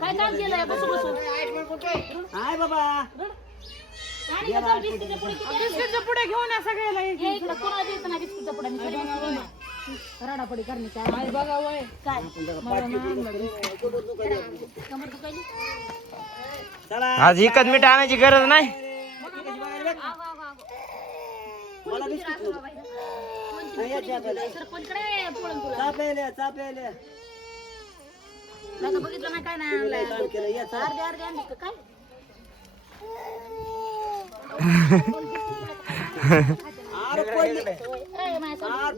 काय काम केलंय बसू बसू हाय बाबा बिस्किटच्या पुढे घेऊन या सगळ्याला इकडे कोणा द्यायचं नाही बिस्कुटचा पुडा मी रडापडी करणे काय बघा वय काय चला आज एकच मीठ आणायची गरज नाही. मला बिस्किट चापेल्या बघितलं नाही काय नाही आणलंय अर्धे अर्धे आणली का काय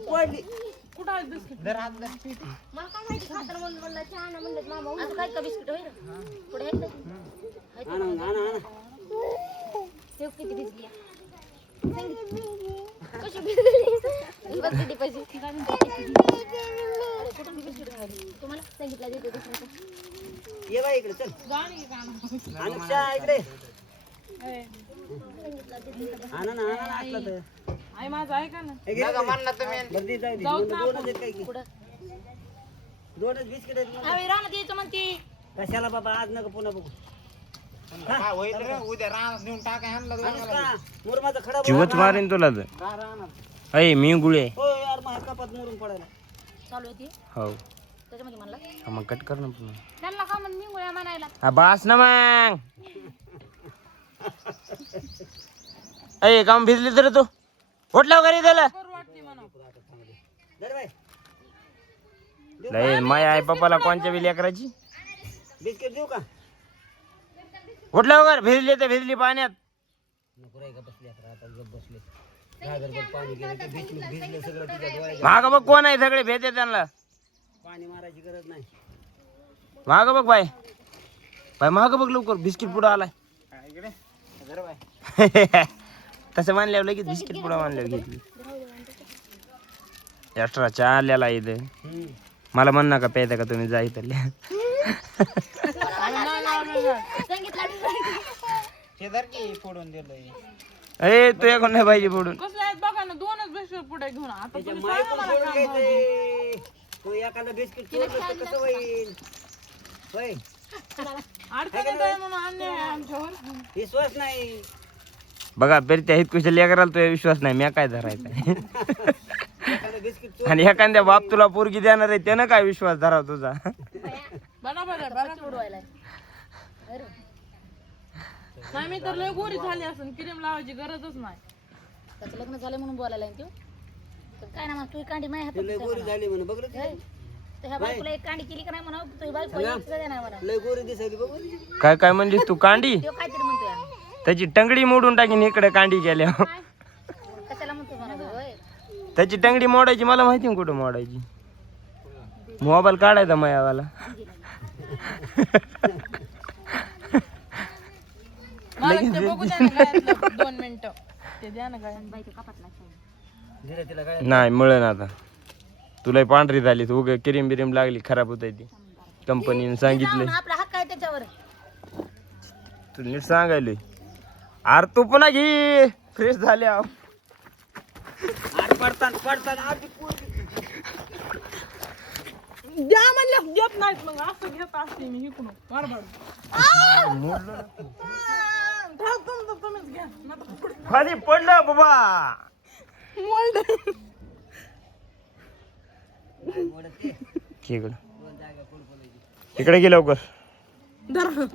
पडली कुठं आहे बिस्किट मला काय माहिती खातर म्हणलं चहा म्हणलं मामा असं काय का बिस्किट होईल पुढे ते किती भिजली कशी भिजली बस किती पैसे कुठून बिस्किट मिळाली तुम्हाला सांगितलं देते दुसऱ्याचं ये बाई इकडे चल गाणी गाणं अनुक्षा इकडे आणा ना असला तर आई माझं ऐका ना बर्दी जाऊ दे जाऊ दोनच आहेत काय की पुढं दोनच बिस्किट आहेत मला. आम्ही राहणं द्यायचं म्हणते कशाला बाबा आज नका पुन्हा बघू उद्या रानात नेऊन टाकाय आणलं अनुष्का मुरमाचा खडा जीवच मारेन तुला तर. अय मी गुळे हो यार मग कपात मुरून पडायला चालू आहे ती हो त्याच्यामध्ये म्हणलं हा, मग कट कर ना पुन्हा. त्यांना का म्हणून मी गोळ्या म्हणायला हा बास ना मग. अय काम भिजली तर तू उठला वगैरे त्याला दर बाई लय माय आई पप्पाला कोणच्या बी लेकराची बिस्किट देऊ का उठला वगैरे भिजली तर भिजली पाण्यात. नको रे का बसले आता गप बसले घागरभर पाणी गेलं ते भिजलं सगळं तुझ्या डोळ्याच्या माग बघ कोण आहे सगळे भेटे त्यांना. पाणी मारायची गरज नाही माग बघ बाय बाय माग बघ लवकर बिस्किट पुढं आलाय. तसं मानल्यावर लगेच बिस्किट पुढं मानल्यावर घेतली. एक्स्ट्रा चहा आलेला इथे मला म्हण नका प्यायचा का तुम्ही जा इथल्या. फोडून दिलं अरे तू कोण नाही पाहिजे फोडून. कसं आहेत बघा ना दोनच बिस्किट पुढे घेऊन आता त्याच्या तुम्ही माई सांगा पण मला सोडून काय भाव. घ्यायचंय तू एखादा बिस्किट चोरलं तर कसं होईल होय अडचणीत आहे म्हणून आणले आमच्यावर विश्वास नाही बघा तरी त्या कुशल लेकराला तुझा विश्वास नाही मी काय धरायचा. एखादा बिस्किट आणि एखाद्या बाप तुला पोरगी देणार आहे त्यानं काय विश्वास धराव तुझा. बरोबर आहे बरोबर उडवायला नाही मी तर लय गोरी झाली असून क्रीम लावायची गरजच नाही. त्याचं लग्न झालं म्हणून बोलायला आहे तो तर काय ना मग तू कांडी माझ्या हातात लय गोरी झाली म्हणे बघ रे तर ह्या बायकोला एक कांडी केली का नाही म्हणा तुझी बायको एक सुद्धा देणार म्हणा लय गोरी दिसायली बघ काय काय म्हणली तू कांडी तो काहीतरी म्हणतोय आम्ही. त्याची टंगडी मोडून टाकीन इकडे कांडी केल्यावर. कशाला म्हणतो म्हणा होय त्याची टंगडी मोडायची मला माहिती ना कुठं मोडायची. मोबाईल काढायचा मायावाला. मला ते बघू द्या ना गळ्यातलं 2 मिनिटं ते द्या ना गळ्यात. बायको कापात लागतो दिलं तिला काय नाही मिळेल आता तुला पांढरी झाली तू उगा क्रीम बिरीम लागली खराब होत ती कंपनीने सांगितलंय. आपला हक्क आहे त्याच्यावर तू नीट सांगायलोय. अरे तू पुन्हा घे फ्रेश झाल्या. आड पडतात आधी पोरगी. द्या म्हणलं देत नाहीत मग असं घेत असते मी इकडून बरोबर तुम्हीच घ्या नाहीतर पुढे खाली पडलं बाबा. मोल्ड इकडं इकडे गे लवकर. धरा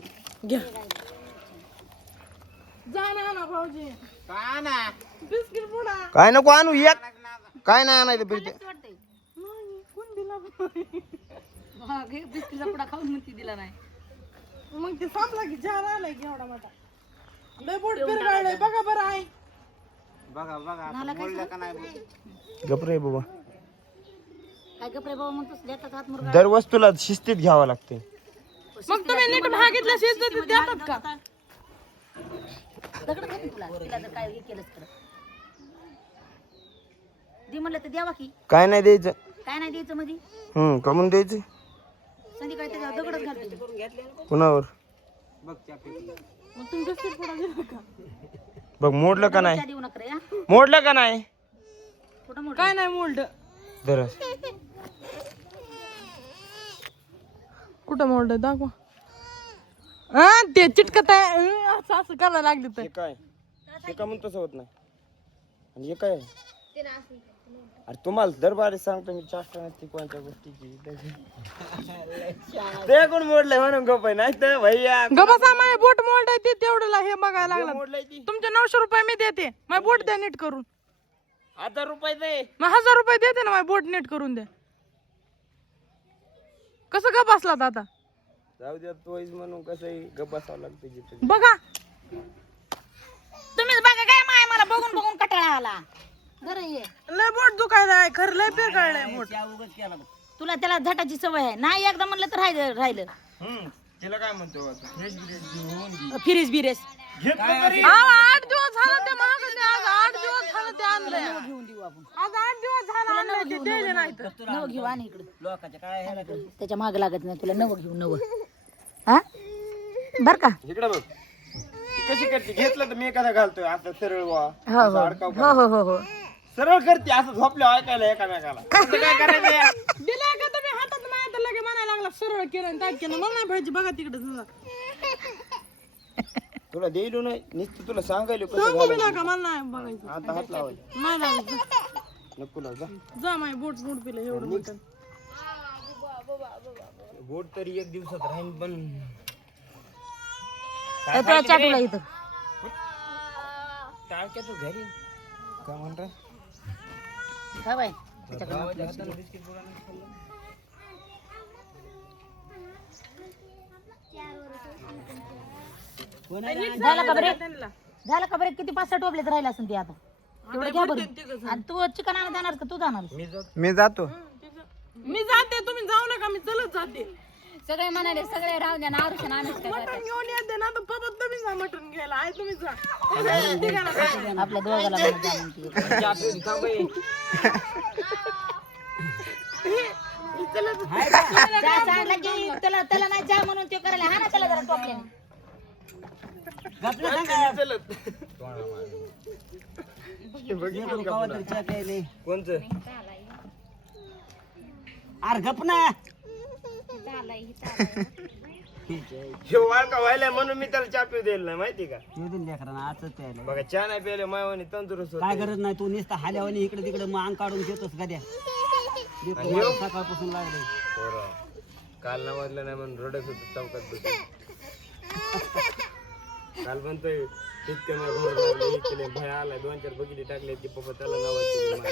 घ्या जा ना भाऊजी का ना बिस्किट पुडा काय नको आणू एक काय नाही आणायचं फिरते. वाटतंय कोण दिला बिस्किटचा पुडा खाऊन म्हणती दिला नाही मग ते संपला की जार आलाय की एवढा मोठा लय बोट पिरगाळलंय बघा बरं आहे. बघा बोललं का नाही गपरे बाबा काय गप्रे बाबा म्हणतोस देतात हात मुरगा दर वस्तूला शिस्तीत घ्यावं लागते. मग तुम्ही नीट भागितलं शिजत देतात का दगड खाते तुला तिला जर काय हे केलंच तर दे म्हणलं तर द्यावा की काय नाही द्यायचं. काय नाही द्यायचं मध्ये कमून द्यायचं संध्याकाळी त्याच्यावर दगडच घालते कुणावर बघ त्या मग तुम्ही बिस्किट पुडा दिला का बघ मोडलं का नाही देऊ नका रे हा. मोडलं का नाही कुठं मोठं काय नाही मोल्ड जरा कुठं मोडलंय दाखवा. ते चिटकत आहे असं असं करायला लागली तर हे काय हे का म्हणून तसं होत नाही आणि हे काय अरे तुम्हाला दरबारी सांगतो मी चाष्टा नसती कोणत्या गोष्टीची ते कोण मोडलंय म्हणून गप नाही तर भैया गबसा माझे बोट मोडलंय ते तेवढ्याला हे बघायला लागला. मोडलंय ती तुमचे 900 रुपये मी देते. माझी बोट द्या नीट करून. 1000 रुपये दे. मग 1000 रुपये देते ना. माझी बोट नीट करून द्या. कसं गप बसलात आता जाऊ द्या तोच म्हणून कसं गप बसावं लागतं जिथे बघा. तुम्हीच बघा काय माय मला बघून बघून कटाळा आला. बरं ये लय बोट दुखायला आहे खरं लय पेरकाळलंय बोट. उगाच केला बघ. तुला त्याला झटाची सवय आहे. नाही एकदा म्हणलं तर राहिलं तिला काय म्हणतो फ्रेश घेऊन फिरीस बिरेस घेतलं तरी 8 दिवस झालं ते महागले. आज 8 दिवस झालं ते आणलंय. घेऊन देऊ आपण आज 8 दिवस झालं आणलंय ते द्यायला नाही तर. नवं घेऊ आणि इकडे लोकांच्या काय ह्याला काय. त्याच्या माग लागत नाही. तुला नवं घेऊ नवं. हा बर का. इकडे बघ ती कशी करते घेतलं तर मी कसा घालतोय आता सरळ वा हो असं अडकाव कर. हो हो हो सरळ करते असं झोपल्या ऐकायला एकामेकाला असं काय करायचं दिलाय का तुम्ही हातात नाही तर लगे म्हणायला लागला सरळ केलं ताट केलं. मला नाही पाहिजे बघा तिकडे तुझा. तुला देईल नाही नुसतं तुला सांगायला कसं सांगू मी घालायचं. नका मला नाही बघायचं. आता हात लावायचा नाही लावायचं. नको लाव जा जा माझी बोट बोट पिलं एवढं मोठं. बोट तरी एक दिवसात राहीन पण तुला चाटूला इथं टाळक्या तू घरी काय म्हणता काय बाय झालं का बरे झालं का बरे. किती 5-6 टोपलेत राहिले असेल ते आता तेवढं घ्या बरं. आणि तू चिकन आणत जाणार का तू जाणार. मी जातो मी जाते तुम्ही जाऊ नका. मी चलत जाते. सगळे म्हणाले सगळे राहू द्या ना. आरुषण मटण घेऊन येते ना तर पप्पा तुम्ही जा मटण घ्यायला. आहे तुम्ही जा. ठिकाणा आपल्या दोघाला म्हणत जा म्हणते. चहा सांडला की त्याला नाही चहा म्हणून ते करायला. हा ना त्याला जरा टोपल्याने. कोणचं अरे गप ना. हे वाळका व्हायला म्हणून मी त्याला चहा पिऊ द्यायला नाही माहिती का. येऊ दे लेकरांना आजच प्यायला. बघा चहा नाही प्यायला मायवानी तंदुरुस्त होते. काय गरज नाही. तू नुसता हाल्यावानी इकडे तिकडे मग अंग काढून घेतोस गद्या. सकाळपासून लागले. पोरं, काल ना वाजलं नाही म्हणून रडत होतो चौकात बसून. काल म्हणतोय इतकं नाही भर लागलं इतकं भय आलाय 2-4 बगिरी टाकले की पप्पा त्याला नावायचं.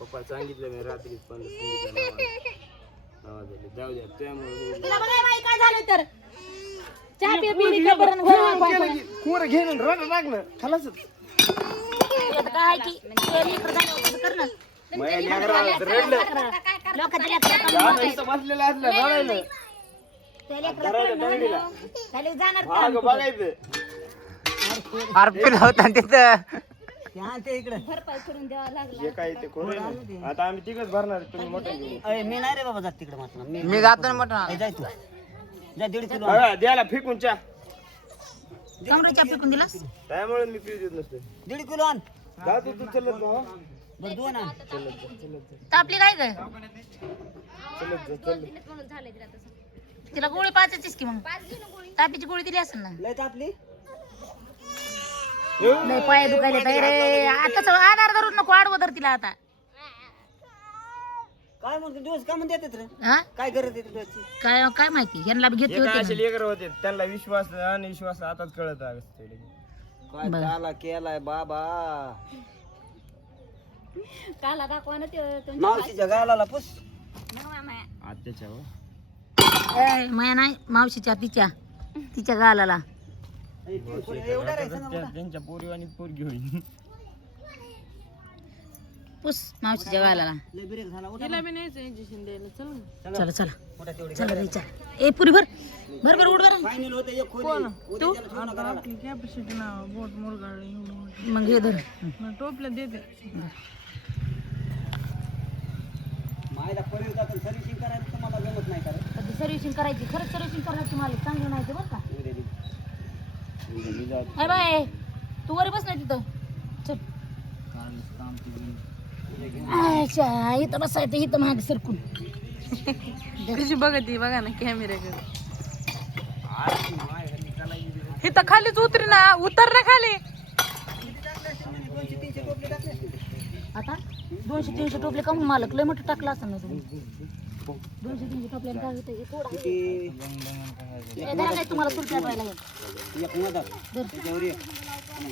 पप्पा सांगितलं मी रात्रीच पण सांगितलं नावाजले जाऊ द्या त्यामुळे तिला बघाय बाई काय झालं तर चहा पिली का बरं कोर घेऊन रड लागलं खलास काय की ते लेकरं झाल्यावर कसं करणं. रडलं लोकांच्या लेकराला इथं बसलेलं असलं रडायलं त्या लेकराला कळलं. त्याला जाणार का? मागं बघायचं आरपील होता तिथं ते इकडे. भरपाई करून द्यावा लागला. जे काय ते करू आता आम्ही तिघच भरणार तुम्ही मोठं घेऊन अरे मी नाही रे बाबा जात तिकडे मात्र. मी जातो ना मटण जाय तू जा 1.5 किलो. बघा द्यायला फेकून चहा कमरे चहा पिकून दिलास. त्यामुळे मी पिऊ देत नसतो 1.5 किलो आण. जा तू चलत जा बरं 2 आण. तापली काय काय चलत जा तिला गोळी पाचायचीच की मग. तापीची गोळी दिली असेल ना. लय तापली. लय पाय दुखायले ताई रे. आताच आधार धरून नको आडवं धर तिला आता. काय म्हणतो दिवस का म्हणते येतात रे. हा काय गरज आहे तुझ्याची. काय काय माहिती यांना बी घेतली हे काय होती असे लेकर होते त्यांना विश्वास आणि विश्वास आताच कळत असते काय काला केलाय बाबा. काला दाखवा ना ते मावशीच्या गालाला पुस. आत्याच्या माया नाही मावशीच्या तिच्या गालाला. एवढा रे सांगा मला. त्यांच्या पोरीवानी पोरगी होईल पुस मावशीच्या गालाला. लय ब्रेक झाला. उठा तिला बी न्यायचं इंजेक्शन द्यायला. चल ना. चला चला उठा तेवढी. चला रे चला. ए पुरी भर भर भर उठ भर. फायनल होतं एक खोली. उद्या त्याला ठेवू नका रडा. आपली कॅपॅसिटी ना बोट मुरगाळली एवढं मोठं. मग हे धर. टोपल्या देते. मायला पडेल का तर सर्व्हिसिंग करायचं तुम्हाला जमत नाही का रे? कधी सर्व्हिसिंग करायची. खरंच सर्व्हिसिंग करायची मला चांगलं नाही ते बरं का. उद्या दे. अरे बाय तू वर बस ना तिथं. चल अच्छा इथं बसायचं इथं माग सरकून. कशी बघती बघा ना कॅमेऱ्याकडे. इथं खालीच उतरी ना, उतर ना खाली. आता 200-300 टोपले कमून मालक लय मोठं टाकलं असं ना तुम्ही. 200-300 टोपल्यानं काय होतं हे थोडं आहे. जरा काय तुम्हाला चूल पेटवायला लागेल. एक मधात त्याच्यावर एक.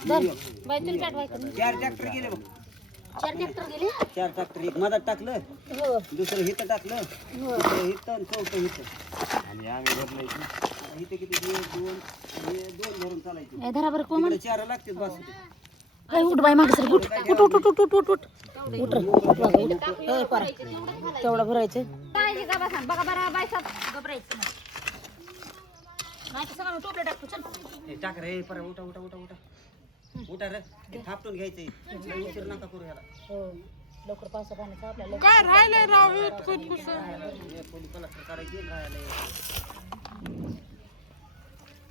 धर बाई चूल पेटवायचं. 4 ट्रॅक्टर गेले बघ. 4 ट्रॅक्टर गेले. 4 ट्रॅक्टर एक मधात टाकलं, हो दुसरं हिथं टाकलं, तिसरं हिथं आणि चौथं हिथं. आणि आम्ही भरले इथे किती 2 भरून चालायचे. धरा बरं कोमल. 4 लागते बस. काय उठ बाई मागे सर उठ उठ उठ उठ उठ उठ उठ उठ रे पारा तेवढं भरायचं. बघा बरं बाय साहेब घबरायचं नाही सगळं टोपले टाकतो. चल टाक रे पर. उठा उठा उठा उठा उठा रे. थापटून घ्यायचंय. उशीर नका करू ह्याला. हो लवकर पावसा पाण्याचं आपल्याला काय राहिलंय राव इतकं कुसं. पोली कलेक्टर करायची राहायला.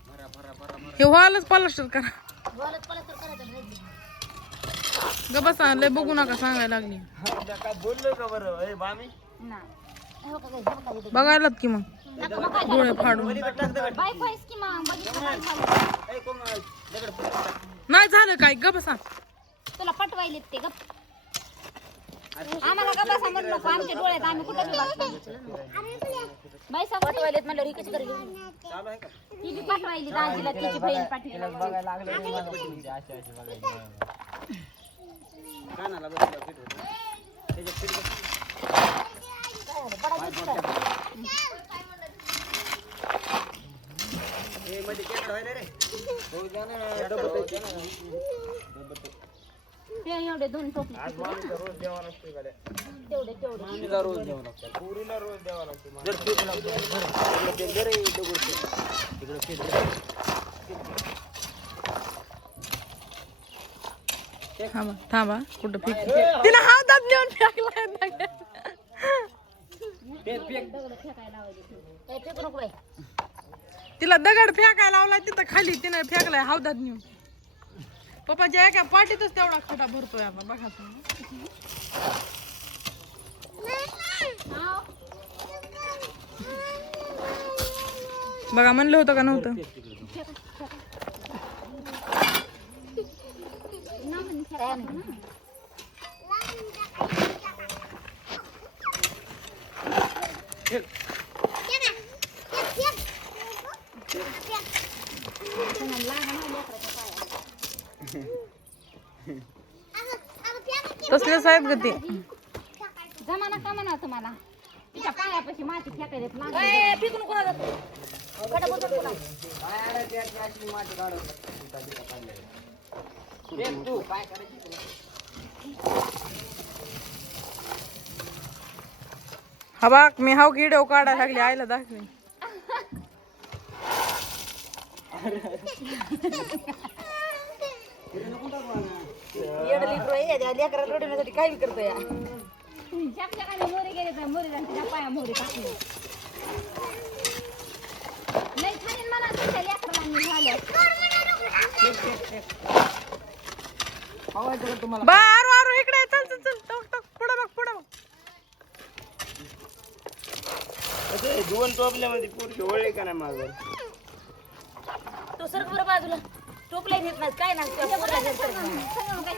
भरा भरा भरा भरा. हे व्हायलाच प्लास्टर करा. बोलत पलत करायचं नाही. गबसा लय बघू नका सांगायला लागली. काय बोललो का बरं ए बामी? ना हो का काय हो का बघायलात की मग डोळे फाडून. बाय फाईस की मग बघितलं ए कोमल दगड पडला. नाही झालं काय गबसा. तुला पटवायले ते गप आम्हाला गप्पा सांगत नको. आमच्या डोळ्यात आम्ही कुठं बी बघतो. बाई सांग पटवायलेत म्हणलं ही कशी करेल. चालू आहे का? ती बी पटवायली दाजीला तिची बहीण पाठवली. कानाला बसला फिट होतं. त्याच्यात फिट बसली. ए मध्ये केकडं व्हायला रे. हो द्या ना. ते एवढे 2 टोपले आज माणूस रोज द्यावा लागतो गाड्या. तेवढे तेवढे पुरीला रोज द्यावं लागतं. पुरीला रोज द्यावा लागतो. जर फिट लागतो. इकडे ते दे रे दगड फिट. तिकडे फिट दे. थांबा थांबा कुठं फेक. तिला हातात घेऊन फेकलाय. दगड फेकायला लावायचे. काय फेकू नको बाई. तिला दगड फेकायला लावलाय तिथं खाली. तिने फेकलाय हौदात नेऊन. पप्पाच्या एका पाठीतच तेवढा खडा भरतोय आता बघा तुम्ही. बघा म्हणलं होतं का नव्हतं. तसलेच आहेत ग ते. जमाना का म्हणा तुम्हाला तिच्या पायापाशी माती फेकायला फेकू नको. हा बाग मी हाव व्हिडिओ काढायला लागली आईला दाखवी. काय करतो या मोरे गेले तर मोरे तिच्या पाया मोरे टाकले. नाही खाईन मला तुझ्या लेकरांनी झालं. बारू आरू इकडे चल चल चल. टक टक पुढे बघ पुढे बघ. असे 2 टोपल्यामध्ये पोरके ओळले का नाही माझं? तो सर बरं बाजूला टोपल्या घेत नाही काय नाही.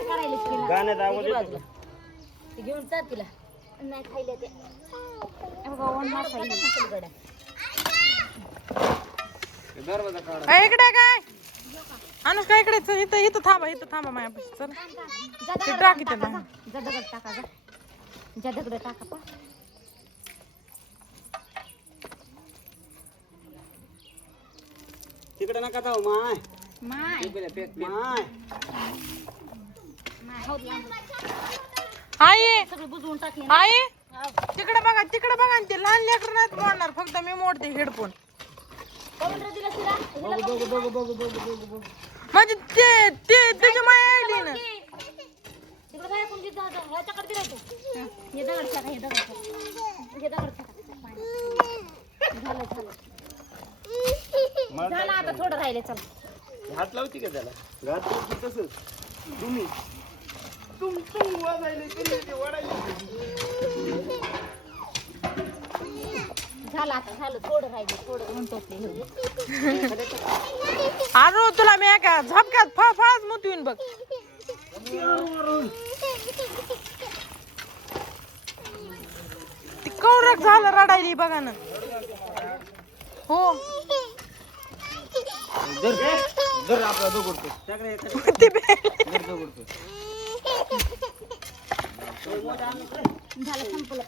करायला गाण्यात आवाज येतो. ते घेऊन चाल तिला. नाही खायला ते दरवाजा काढा. ए, इकडे काय अनुष्का इकडे चल. इथं इथं थांबा माझ्यापाशी. चल ते टाक इथं ना. जा दगड टाका जा दगड टाका पा. तिकडे नका जाऊ माय. माय माय आई सगळं बुजवून टाकले. आई तिकडे बघा आणि ते लहान लेकर नाहीत मोडणार. फक्त मी मोडते हेडफोन. दिला तिला म्हणजे ते त्याची माया आली ना. तिकडे बाहेर कोण जिद्द ह्याच्याकडे दिलायचं. हे दगड टाका हे दगड टाका. झालं आता थोडं राहिले. चल हात लावती का त्याला? घात लावती तसंच तुम्ही तुम वाजायला केली ते वाढायला. झालं आता झालं थोडं राहिलं थोडं म्हणतो अरे तुला मी एका झपक्यात फाच मुतवीन बघ. ती कौरक झालं रडायली बघा ना. हो आपला दगडतो टाकले ते बे- दगडतो झालं संपलं.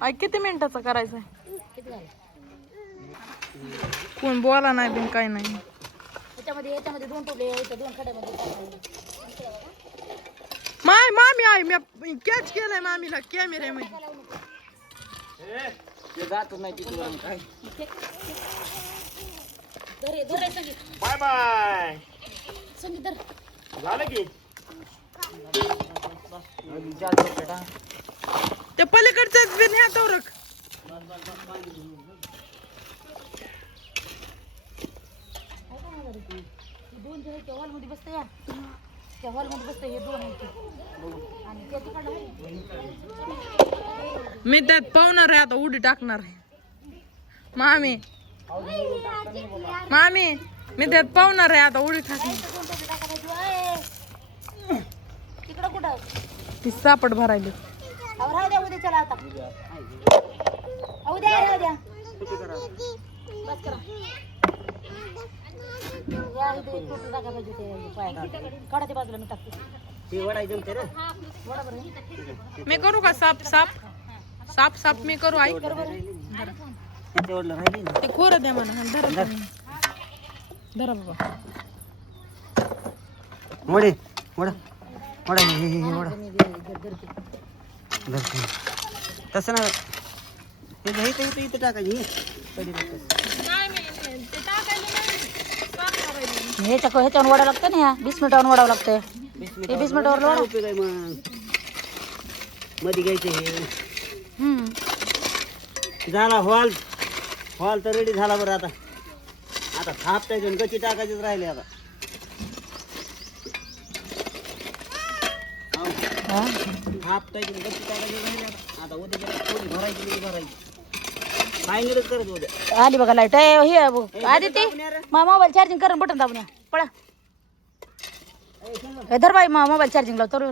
आई किती मिनिटाचं करायचं किती झालं कोण बोला नाही बिन काय नाही. याच्यामध्ये 2 टोपले होते 2 खड्यामध्ये टाकले. मामी आई मी कॅच केलंय मामीला कॅमेऱ्यामध्ये. ते जात नाही तिथून आम्ही काय धरे संगीत बाय बाय संगीत धर. झालं की त्या पलीकडच्याच बिन ह्या तोरक दोन जे आहेत त्या हॉलमध्ये बसते या त्या हॉलमध्ये बसते हे 2 आहेत ते. आणि त्या तिकडं मी त्यात पाहुणार आहे आता उडी टाकणार आहे. मामी मी त्यात पाहुणार आहे आता उडी टाकणार. 2 टोपले टाकायची आहे. तिकडं कुठं ती सापड भरायली. अहो राहू द्या उद्या चला आता उद्या राहू द्या बस करा. या इथे टोपले टाकायला पाहिजे ते पायाला. कडाच्या बाजूला मी टाकते. ते वडायचं जमते रे वडा बरं मी करू का साप मी करू आई. ते वडलं राहिली ना ते खोरं द्या मला. हा, धरा तुम्ही. धरा बाबा. वडे वडा वडा हे वडा तसं ना इथं टाकायची ह्याच्यावर वडा लागतं ना. ह्या 20 मिनिटावर वडावं लागतंय. ते 20 मिनिटावर वडा. उपयोग आहे मग मध्ये घ्यायचे हे झाला हॉल तर रेडी झाला बरं. आता थापटायचं आणि गच्ची टाकायचीच राहिले आता. थापटायची आणि गच्ची टाकायची राहिले आता उद्या थोडी भरायची फायनलच करत उद्या. आली बघा लाईट. हे आदिती मोबाईल चार्जिंग करून बटन दाबून या पळा. धर बाई मोबाईल चार्जिंग लाव तर